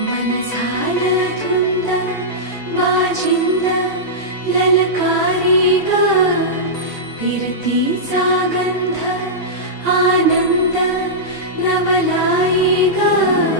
मन झालं धुंद बाजिंद ललकारी ग फिरतीचा गंध आनंद नवलाई ग